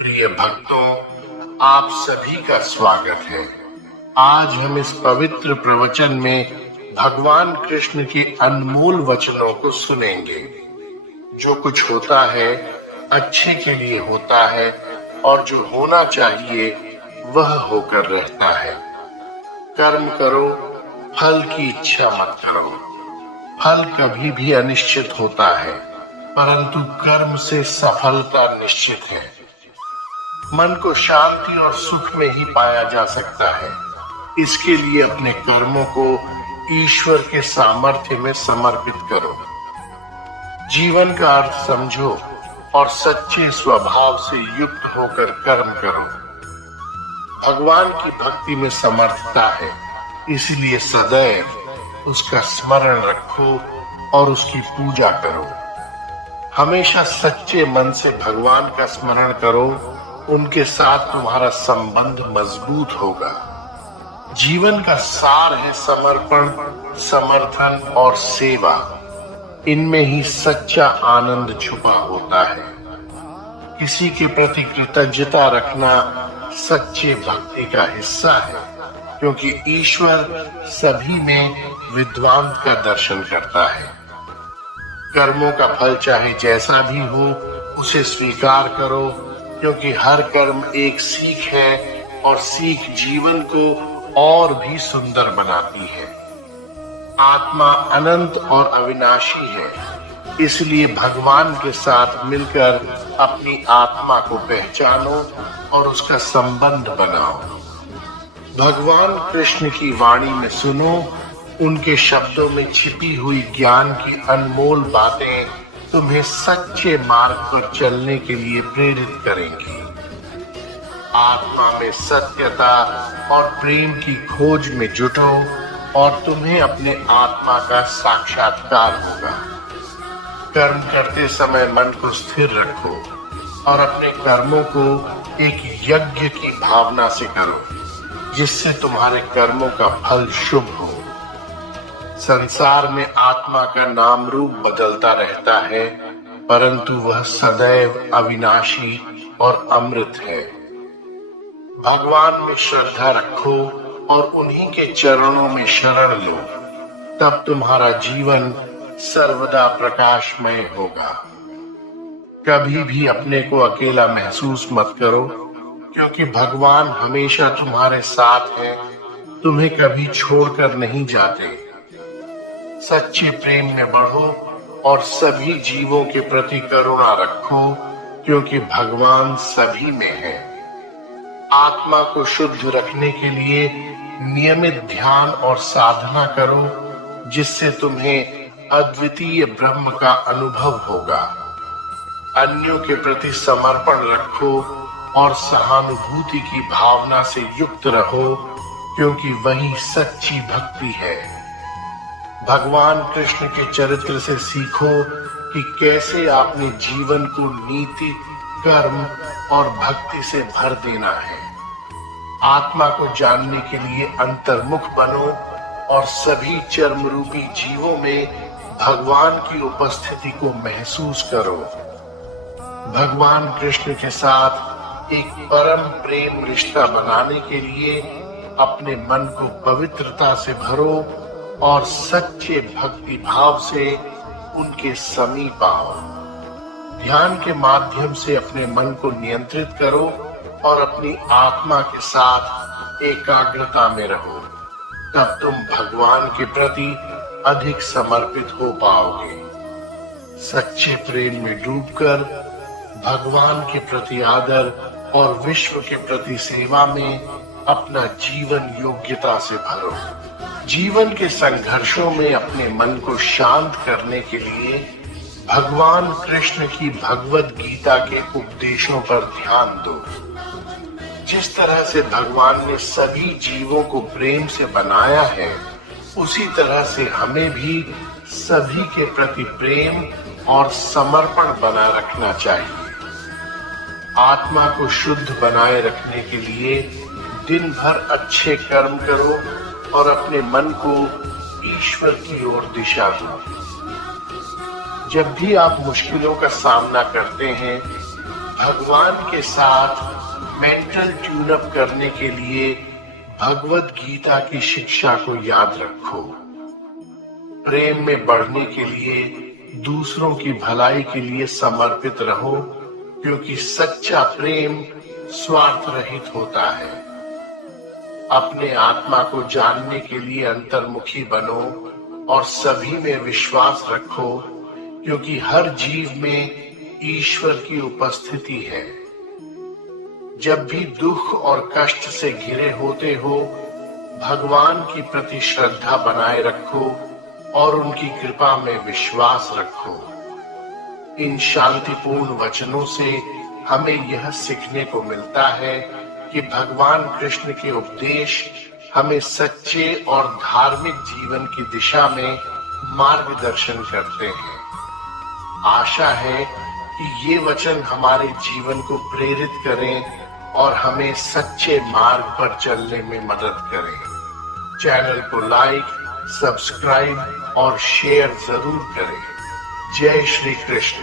प्रिय भक्तों, आप सभी का स्वागत है। आज हम इस पवित्र प्रवचन में भगवान कृष्ण के अनमोल वचनों को सुनेंगे। जो कुछ होता है अच्छे के लिए होता है और जो होना चाहिए वह होकर रहता है। कर्म करो, फल की इच्छा मत करो। फल कभी भी अनिश्चित होता है, परंतु कर्म से सफलता निश्चित है। मन को शांति और सुख में ही पाया जा सकता है। इसके लिए अपने कर्मों को ईश्वर के सामर्थ्य में समर्पित करो। जीवन का अर्थ समझो और सच्चे स्वभाव से युक्त होकर कर्म करो। भगवान की भक्ति में समर्थता है, इसलिए सदैव उसका स्मरण रखो और उसकी पूजा करो। हमेशा सच्चे मन से भगवान का स्मरण करो, उनके साथ तुम्हारा संबंध मजबूत होगा। जीवन का सार है समर्पण, समर्थन और सेवा। इनमें ही सच्चा आनंद छुपा होता है। किसी के प्रति कृतज्ञता रखना सच्चे भक्ति का हिस्सा है, क्योंकि ईश्वर सभी में विद्वान का दर्शन करता है। कर्मों का फल चाहे जैसा भी हो, उसे स्वीकार करो, क्योंकि हर कर्म एक सीख है और सीख जीवन को और भी सुंदर बनाती है। आत्मा अनंत और अविनाशी है, इसलिए भगवान के साथ मिलकर अपनी आत्मा को पहचानो और उसका संबंध बनाओ। भगवान कृष्ण की वाणी में सुनो, उनके शब्दों में छिपी हुई ज्ञान की अनमोल बातें तुम्हें सच्चे मार्ग पर चलने के लिए प्रेरित करेंगी। आत्मा में सत्यता और प्रेम की खोज में जुटो और तुम्हें अपने आत्मा का साक्षात्कार होगा। कर्म करते समय मन को स्थिर रखो और अपने कर्मों को एक यज्ञ की भावना से करो, जिससे तुम्हारे कर्मों का फल शुभ हो। संसार में आत्मा का नाम रूप बदलता रहता है, परंतु वह सदैव अविनाशी और अमृत है। भगवान में श्रद्धा रखो और उन्हीं के चरणों में शरण लो, तब तुम्हारा जीवन सर्वदा प्रकाशमय होगा। कभी भी अपने को अकेला महसूस मत करो, क्योंकि भगवान हमेशा तुम्हारे साथ हैं, तुम्हें कभी छोड़कर नहीं जाते। सच्चे प्रेम में बढ़ो और सभी जीवों के प्रति करुणा रखो, क्योंकि भगवान सभी में है। आत्मा को शुद्ध रखने के लिए नियमित ध्यान और साधना करो, जिससे तुम्हें अद्वितीय ब्रह्म का अनुभव होगा। अन्यों के प्रति समर्पण रखो और सहानुभूति की भावना से युक्त रहो, क्योंकि वही सच्ची भक्ति है। भगवान कृष्ण के चरित्र से सीखो कि कैसे अपने जीवन को नीति, कर्म और भक्ति से भर देना है। आत्मा को जानने के लिए अंतर्मुख बनो और सभी चर्म रूपी जीवों में भगवान की उपस्थिति को महसूस करो। भगवान कृष्ण के साथ एक परम प्रेम रिश्ता बनाने के लिए अपने मन को पवित्रता से भरो और सच्चे भक्ति भाव से उनके समीप आओ। ध्यान के माध्यम से अपने मन को नियंत्रित करो और अपनी आत्मा के साथ एकाग्रता में रहो। तब तुम भगवान के प्रति अधिक समर्पित हो पाओगे। सच्चे प्रेम में डूबकर भगवान के प्रति आदर और विश्व के प्रति सेवा में अपना जीवन योग्यता से भरो। जीवन के संघर्षों में अपने मन को शांत करने के लिए भगवान कृष्ण की भगवत गीता के उपदेशों पर ध्यान दो। जिस तरह से भगवान ने सभी जीवों को प्रेम से बनाया है, उसी तरह से हमें भी सभी के प्रति प्रेम और समर्पण बनाए रखना चाहिए। आत्मा को शुद्ध बनाए रखने के लिए दिन भर अच्छे कर्म करो और अपने मन को ईश्वर की ओर दिशा दो। जब भी आप मुश्किलों का सामना करते हैं, भगवान के साथ मेंटल ट्यूनअप करने के लिए भगवत गीता की शिक्षा को याद रखो। प्रेम में बढ़ने के लिए दूसरों की भलाई के लिए समर्पित रहो, क्योंकि सच्चा प्रेम स्वार्थ रहित होता है। अपने आत्मा को जानने के लिए अंतर्मुखी बनो और सभी में विश्वास रखो, क्योंकि हर जीव में ईश्वर की उपस्थिति है। जब भी दुख और कष्ट से घिरे होते हो, भगवान की प्रति श्रद्धा बनाए रखो और उनकी कृपा में विश्वास रखो। इन शांतिपूर्ण वचनों से हमें यह सीखने को मिलता है कि भगवान कृष्ण के उपदेश हमें सच्चे और धार्मिक जीवन की दिशा में मार्गदर्शन करते हैं। आशा है कि ये वचन हमारे जीवन को प्रेरित करें और हमें सच्चे मार्ग पर चलने में मदद करें। चैनल को लाइक, सब्सक्राइब और शेयर जरूर करें। जय श्री कृष्ण।